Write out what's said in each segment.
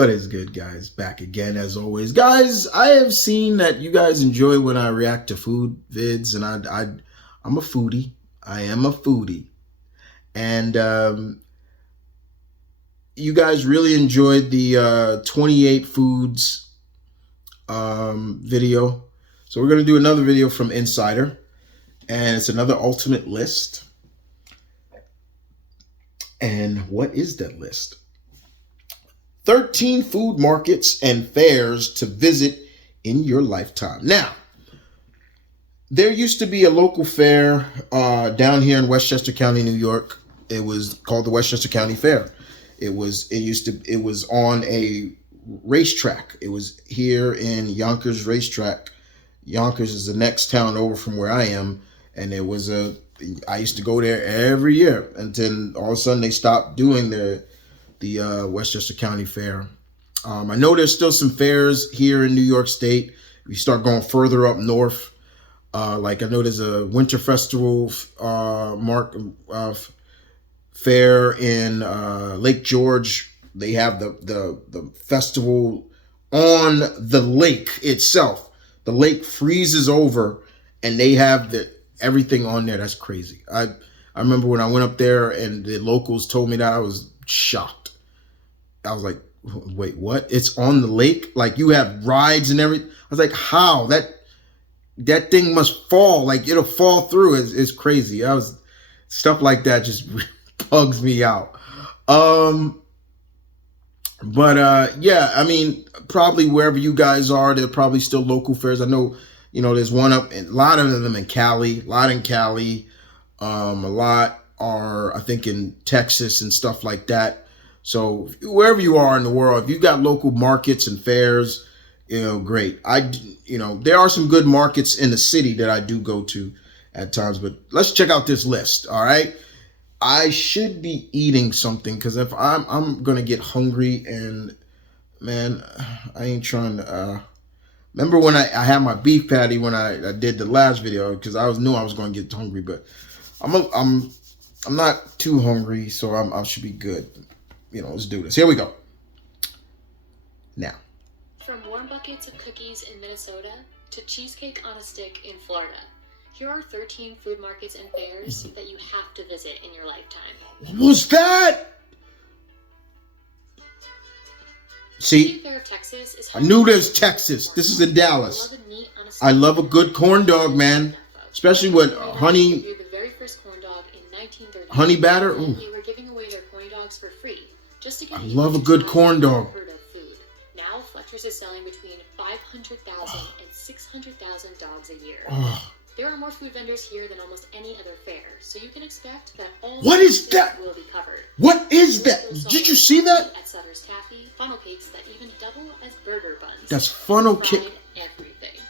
What is good, guys? Back again as always. Guys, I have seen that you guys enjoy when I react to food vids, and I'm a foodie. I am a foodie. And you guys really enjoyed the 28 foods video. So we're going to do another video from Insider, and it's another ultimate list. And what is that list? 13 food markets and fairs to visit in your lifetime. Now, there used to be a local fair down here in Westchester County, New York. It was called the Westchester County Fair. It was on a racetrack. It was here in Yonkers Racetrack. Yonkers is the next town over from where I am, and I used to go there every year until all of a sudden they stopped doing the Westchester County Fair. I know there's still some fairs here in New York State. We start going further up north. Like I know there's a Winter Festival fair in Lake George. They have the festival on the lake itself. The lake freezes over, and they have everything on there. That's crazy. I remember when I went up there and the locals told me that, I was shocked. I was like, wait, what? It's on the lake? Like you have rides and everything? I was like, how? That thing must fall. Like it'll fall through. It's crazy. Stuff like that just bugs me out. Yeah, I mean, probably wherever you guys are, there are probably still local fairs. I know, there's one a lot of them in Cali, a lot in Cali. A lot are, I think, in Texas and stuff like that. So wherever you are in the world, if you got local markets and fairs, great. There are some good markets in the city that I do go to at times, but let's check out this list. All right. I should be eating something because if I'm going to get hungry, and man, I ain't trying to, remember when I had my beef patty when I did the last video, because I knew I was going to get hungry, but I'm not too hungry, so I should be good. Let's do this. Here we go. Now. From warm buckets of cookies in Minnesota to cheesecake on a stick in Florida, here are 13 food markets and fairs that you have to visit in your lifetime. What was that? See? Fair of Texas is I knew there's Texas. This is in Dallas. I love a good corn dog, man. Especially with honey. The very first corn dog in 1930. Honey batter. Ooh. They were giving away their corn dogs for free. Just to get I love a good corn dog. Now Fletcher's is selling between 500,000 and 600,000 dogs a year. Oh. There are more food vendors here than almost any other fair, so you can expect that all what is that? Will be covered. What is that? Did you see that? At Sutter's Taffy, funnel cakes that even double as burger buns. That's funnel cake. Everything.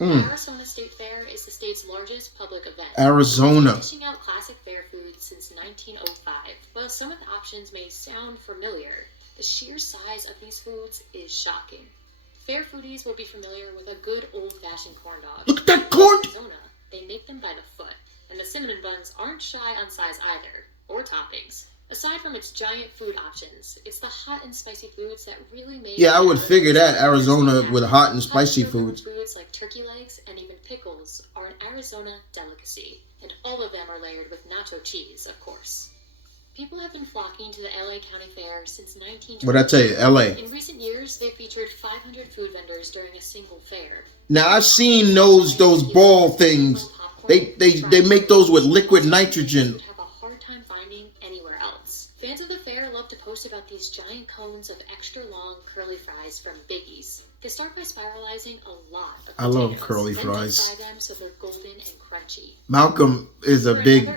Mm. Arizona State Fair is the state's largest public event. Arizona. Dishing out classic fair foods since 1905. While some of the options may sound familiar, the sheer size of these foods is shocking. Fair foodies will be familiar with a good old-fashioned corn dog. Look at that corn! In Arizona, they make them by the foot, and the cinnamon buns aren't shy on size either, or toppings. Aside from its giant food options, it's the hot and spicy foods that really make... Yeah, I would figure that Arizona with hot and spicy foods. Foods like turkey legs and even pickles are an Arizona delicacy, and all of them are layered with nacho cheese, of course. People have been flocking to the LA County Fair since 1920. What I tell you, LA. In recent years, they've featured 500 food vendors during a single fair. Now I've seen those ball things. They make those with liquid nitrogen. Have a hard time finding anywhere else. Fans of the fair love to post about these giant cones of extra long curly fries from Biggie's. They start by spiralizing a lot of potatoes. I love curly fries. Then fry them so they're golden and crunchy. Malcolm is a big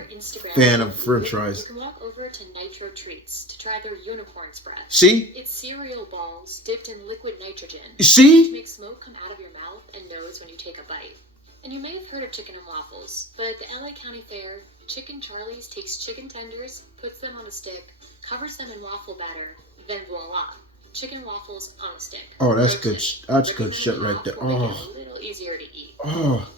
fan of French fries. You can walk over to Nitro Treats to try their unicorn spread. See? It's cereal balls dipped in liquid nitrogen. You see? Which makes smoke come out of your mouth and nose when you take a bite. And you may have heard of chicken and waffles, but at the LA County Fair, Chicken Charlie's takes chicken tenders, puts them on a stick, covers them in waffle batter, then voila. Chicken waffles on a stick. Oh, that's good. That's good shit right there. Oh. A little easier to eat. Oh.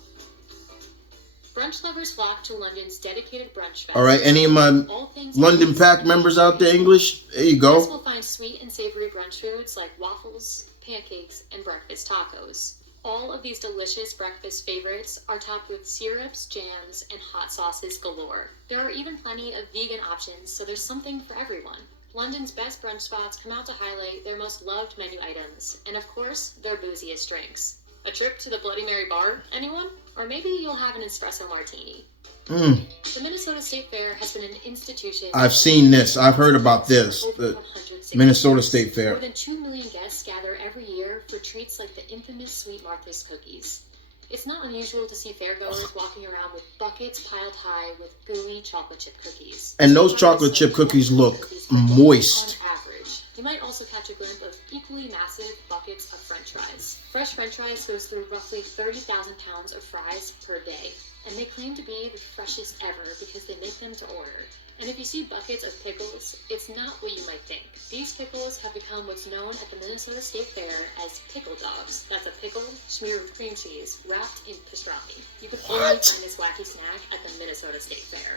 Brunch lovers flock to London's dedicated brunch All right, fest, any of my all things London English. Pack members out there, English? There you Guests go. will find sweet and savory brunch foods like waffles, pancakes, and breakfast tacos. All of these delicious breakfast favorites are topped with syrups, jams, and hot sauces galore. There are even plenty of vegan options, so there's something for everyone. London's best brunch spots come out to highlight their most loved menu items, and of course, their booziest drinks. A trip to the Bloody Mary bar, anyone? Or maybe you'll have an espresso martini. Mm. The Minnesota State Fair has been an institution. I've seen this. I've heard about this. The Minnesota State Fair. More than 2 million guests gather every year for treats like the infamous Sweet Martha's cookies. It's not unusual to see fairgoers walking around with buckets piled high with gooey chocolate chip cookies. And those chocolate chip cookies look moist. On average. You might also catch a glimpse of equally massive buckets of french fries. Fresh french fries goes through roughly 30,000 pounds of fries per day, and they claim to be the freshest ever because they make them to order. And if you see buckets of pickles, it's not what you might think. These pickles have become what's known at the Minnesota State Fair as pickle dogs. That's a pickle smeared with cream cheese wrapped in pastrami. You could only find this wacky snack at the Minnesota State Fair.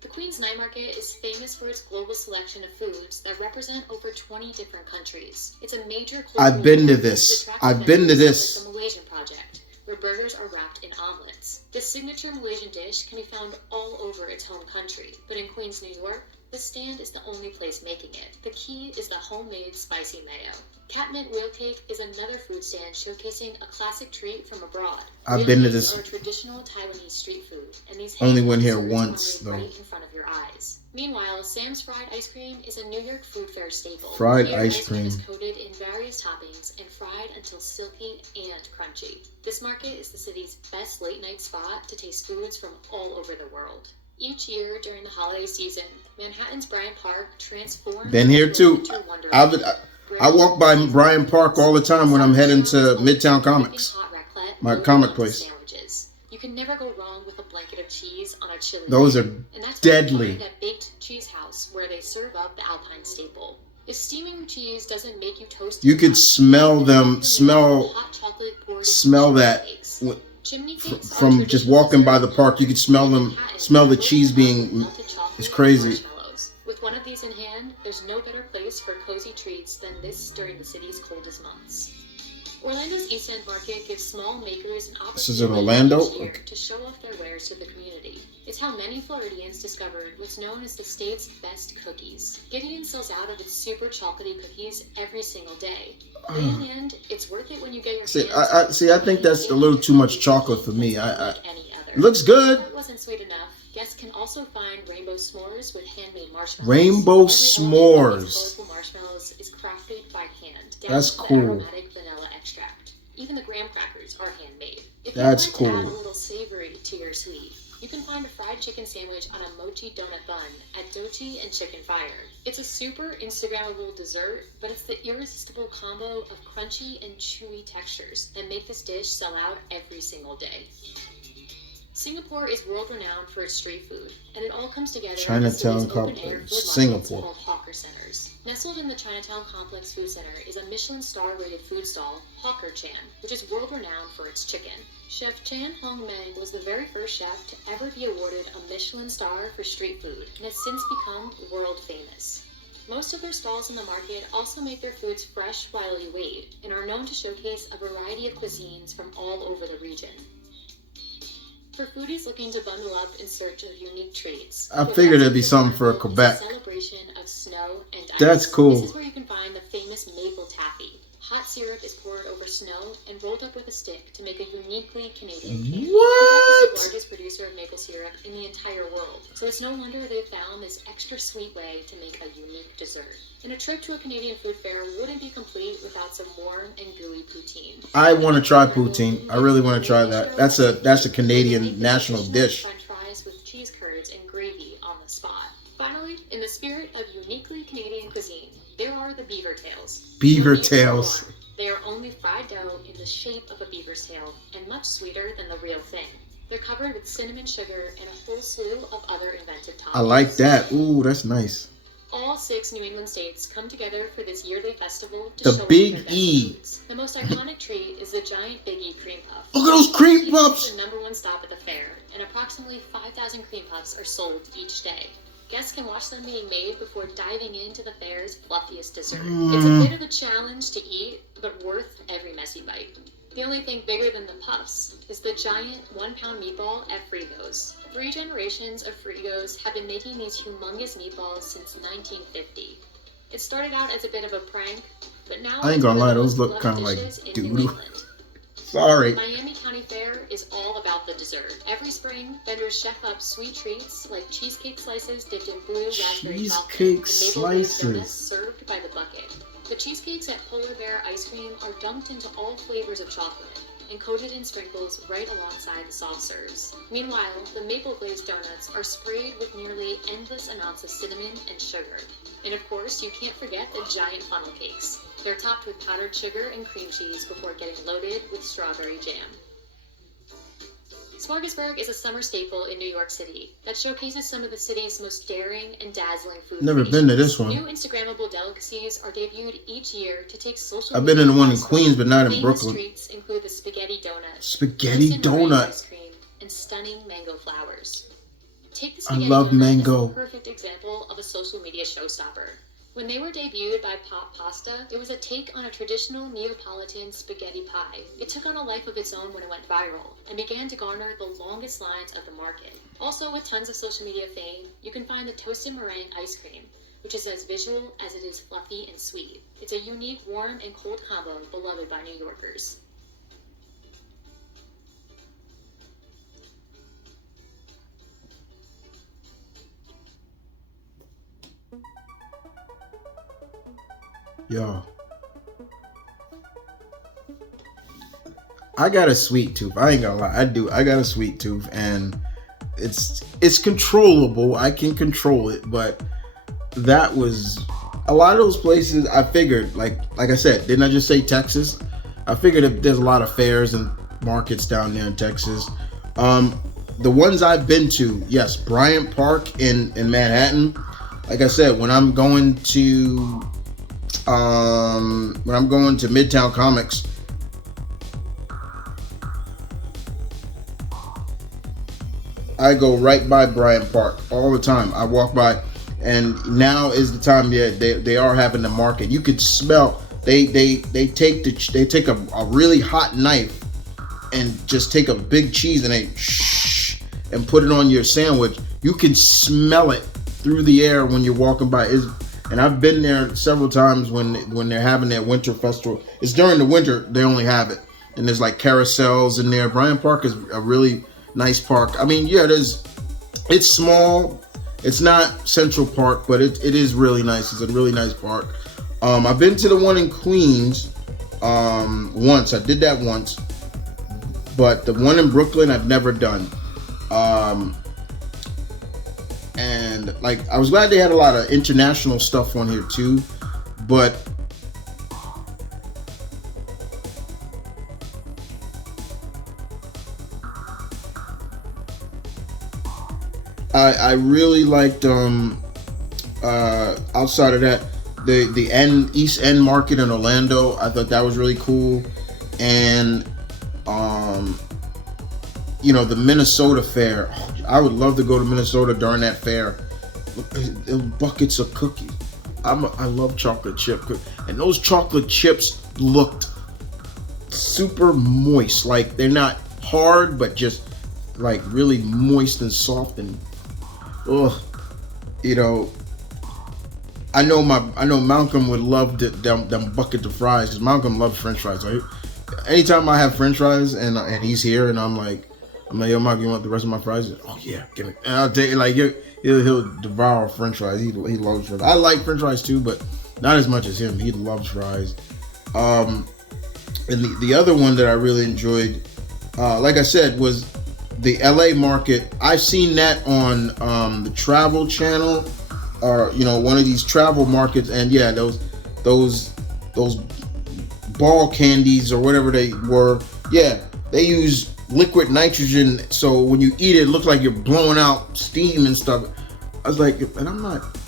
The Queen's Night Market is famous for its global selection of foods that represent over 20 different countries. It's a major cultural I've been to event this. that attracts I've been to vendors this. like the Malaysian Project, where burgers are wrapped in omelets. This signature Malaysian dish can be found all over its home country, but in Queens, New York, this stand is the only place making it. The key is the homemade spicy mayo. Catmint whale cake is another food stand showcasing a classic treat from abroad. I've been to Whale this. cakes are traditional Taiwanese street food, and these Only went here handmade desserts are once, made though. right in front of your eyes. Meanwhile, Sam's fried ice cream is a New York food fair staple. Fried Here, ice cream. is coated in various toppings and fried until silky and crunchy. This market is the city's best late night spot to taste foods from all over the world. Each year during the holiday season, Manhattan's Bryant Park transforms Been here into a too. winter wonderland. I walk by Bryant Park all the time when I'm heading to Midtown Comics, my comic place. Sandwiches. You can never go wrong with a blanket of cheese on a chili. Those are And that's deadly. why you find at Baked Cheese House, where they serve up the Alpine staple. If steaming cheese doesn't make you toasty, You could smell them, smell hot chocolate poured smell into that chimney cakes. w- Chimney cakes are from just traditional walking by the dessert park. You could smell them, Manhattan, smell the filled cheese with being. melted chocolate It's and crazy. marshmallows. With one of these in hand, there's no better place for cozy treats than this during the city's coldest months. Orlando's East End Market gives small makers an opportunity This is in Orlando? each year to show off their wares to the community. It's how many Floridians discovered what's known as the state's best cookies. Gideon sells out of its super chocolatey cookies every single day. But in the end, it's worth it when you get your See, I think that's a little too much chocolate for me. Like any other. It looks good. If that wasn't sweet enough, guests can also find rainbow s'mores with handmade marshmallows. Rainbow Every element of s'mores. these colorful marshmallows is crafted by hand. Down That's to the cool. aromatic vanilla extract. Even the graham crackers are handmade. If That's you'd like to add a cool. little savory to your sweet, you can find a fried chicken sandwich on a mochi donut bun at Dochi and Chicken Fire. It's a super Instagrammable dessert, but it's the irresistible combo of crunchy and chewy textures that make this dish sell out every single day. Singapore is world-renowned for its street food, and it all comes together in the Chinatown city's open-air complex, food markets Singapore. called hawker centers. Nestled in the Chinatown Complex Food Center is a Michelin star-rated food stall, Hawker Chan, which is world-renowned for its chicken. Chef Chan Hong Meng was the very first chef to ever be awarded a Michelin star for street food, and has since become world famous. Most of their stalls in the market also make their foods fresh while you wait, and are known to showcase a variety of cuisines from all over the region. For foodies looking to bundle up in search of unique treats, I figured there'd be something for Quebec. It's a celebration of snow and ice. That's cool. This is where you can find the famous maple taffy. Hot syrup is poured over snow and rolled up with a stick to make a uniquely Canadian candy. What? Quebec is the largest producer of maple syrup in the entire world, so it's no wonder they've found this extra sweet way to make a unique dessert. And a trip to a Canadian food fair wouldn't be complete without some warm and gooey poutine. I want to try poutine. I really want to try that. That's a Canadian national dish. French fries with cheese curds and gravy on the spot. Finally, in the spirit of uniquely Canadian cuisine, there are the beaver tails. Beaver You'll need tails. to warn, they are only fried dough in the shape of a beaver's tail and much sweeter than the real thing. They're covered with cinnamon sugar and a whole slew of other invented toppings. I like that. Ooh, that's nice. All 6 New England states come together for this yearly festival to The show off Big their best E. foods. The most iconic treat is the giant Big E cream puff. Look at those cream It's puffs. the #1 stop at the fair, and approximately 5,000 cream puffs are sold each day. Guests can watch them being made before diving into the fair's fluffiest dessert. It's a bit of a challenge to eat, but worth every messy bite. The only thing bigger than the puffs is the giant 1-pound meatball at Frigo's. 3 generations of Frigos have been making these humongous meatballs since 1950. It started out as a bit of a prank, but now I ain't it's gonna one lie, of the those most look kind of beloved like dishes in doo New doo. England. Sorry. Miami County Fair is all about the dessert. Every spring, vendors chef up sweet treats like cheesecake slices dipped in blue raspberry chocolate and Cheesecake maple glazed slices. donuts served by the bucket. The cheesecakes at Polar Bear Ice Cream are dunked into all flavors of chocolate and coated in sprinkles right alongside the soft serves. Meanwhile, the maple glazed donuts are sprayed with nearly endless amounts of cinnamon and sugar. And of course, you can't forget the giant funnel cakes. They're topped with powdered sugar and cream cheese before getting loaded with strawberry jam. Smorgasburg is a summer staple in New York City that showcases some of the city's most daring and dazzling food. Never been to this one. New Instagrammable delicacies are debuted each year to take social I've been in the one in media Queens, but not in Famous Brooklyn. treats include the spaghetti donut, Spaghetti Listen meringue donut. ice cream, and stunning mango flowers. Take the I spaghetti love donut mango. as a perfect example of a social media showstopper. When they were debuted by Pop Pasta, it was a take on a traditional Neapolitan spaghetti pie. It took on a life of its own when it went viral, and began to garner the longest lines of the market. Also, with tons of social media fame, you can find the toasted meringue ice cream, which is as visual as it is fluffy and sweet. It's a unique warm and cold combo beloved by New Yorkers. Yo, I got a sweet tooth. I ain't gonna lie, I do. I got a sweet tooth, and it's controllable. I can control it, but that was a lot of those places. I figured, like I said, didn't I just say Texas? I figured that there's a lot of fairs and markets down there in Texas. The ones I've been to, yes, Bryant Park in Manhattan. Like I said, when I'm going to Midtown Comics, I go right by Bryant Park all the time. I walk by, and now is the time. Yeah, they are having the market. You could smell. They take a really hot knife and just take a big cheese and and put it on your sandwich. You can smell it through the air when you're walking by. And I've been there several times when they're having their winter festival. It's during the winter they only have it, and there's like carousels in there. Bryant Park is a really nice park. I mean, yeah, it's small. It's not Central Park, but it is really nice. It's a really nice park. I've been to the one in Queens once. I did that once, but the one in Brooklyn I've never done. And like, I was glad they had a lot of international stuff on here too, but I really liked outside of that, the East End Market in Orlando. I thought that was really cool. And the Minnesota Fair. I would love to go to Minnesota during that fair. Buckets of cookies. I love chocolate chip cookies, and those chocolate chips looked super moist. Like, they're not hard, but just like really moist and soft. And I know Malcolm would love them bucket of fries, because Malcolm loves French fries. Right? Anytime I have French fries and he's here and I'm like, yo, Malcolm, you want the rest of my fries? Oh yeah, give it. And I'll take it. Like, he'll devour French fries. He loves fries. I like French fries too, but not as much as him. He loves fries. And the other one that I really enjoyed, like I said, was the LA market. I've seen that on the Travel Channel, or one of these travel markets, and yeah, those ball candies or whatever they were. Yeah, they use liquid nitrogen, so when you eat it, it looks like you're blowing out steam and stuff. I was like, and I'm not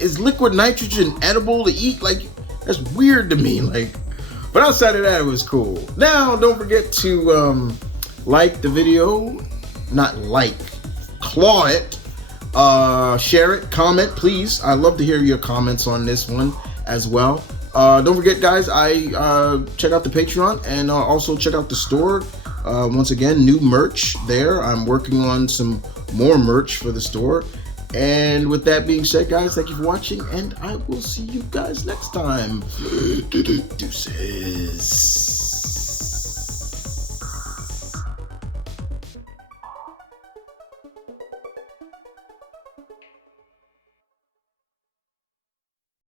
is liquid nitrogen edible to eat? Like, that's weird to me. Like, but outside of that, it was cool. Now, don't forget to like the video, not like, claw it, share it, comment, please. I love to hear your comments on this one as well. Don't forget, guys, I check out the Patreon and also check out the store. Once again, new merch there. I'm working on some more merch for the store. And with that being said, guys, thank you for watching, and I will see you guys next time. Deuces.